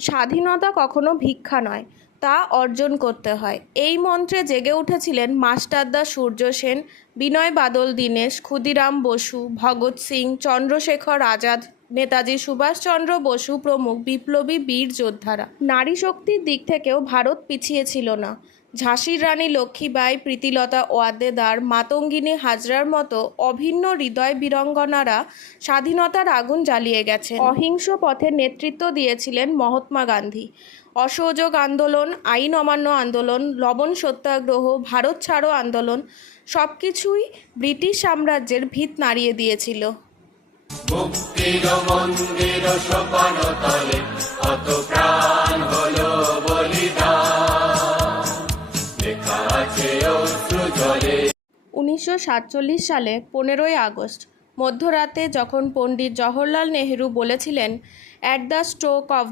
স্বাধীনতা কখনো ভিক্ষা নয়, তা অর্জন করতে হয়। এই মন্ত্রে জেগে উঠেছিলেন মাস্টারদা সূর্য সেন, বিনয় বাদল দীনেশ, ক্ষুদিরাম বসু, ভগৎ সিং, চন্দ্রশেখর আজাদ, নেতাজি সুভাষচন্দ্র বসু প্রমুখ বিপ্লবী বীর যোদ্ধারা। নারী শক্তির দিক থেকেও ভারত পিছিয়ে ছিল না। ঝাঁসির রানী লক্ষ্মীবাঈ, প্রীতিলতা ওয়াদ্দেদার, মাতঙ্গিনী হাজরার মতো অভিন্ন হৃদয় বীরাঙ্গনারা স্বাধীনতার আগুন জ্বালিয়ে গেছেন। অহিংস পথে নেতৃত্ব দিয়েছিলেন মহাত্মা গান্ধী। অসহযোগ আন্দোলন, আইন অমান্য আন্দোলন, লবণ সত্যাগ্রহ, ভারত ছাড়ো আন্দোলন সব কিছুই ব্রিটিশ সাম্রাজ্যের ভিত নাড়িয়ে দিয়েছিল। মুক্তির মন্দির সোপান তলে কত প্রাণ হলো বলিদান, লেখা আছে অশ্রু জলে। 1947 সালে 15ই আগস্ট মধ্যরাতে যখন পণ্ডিত জওহরলাল নেহেরু বলেছিলেন, অ্যাট দ্য স্ট্রোক অফ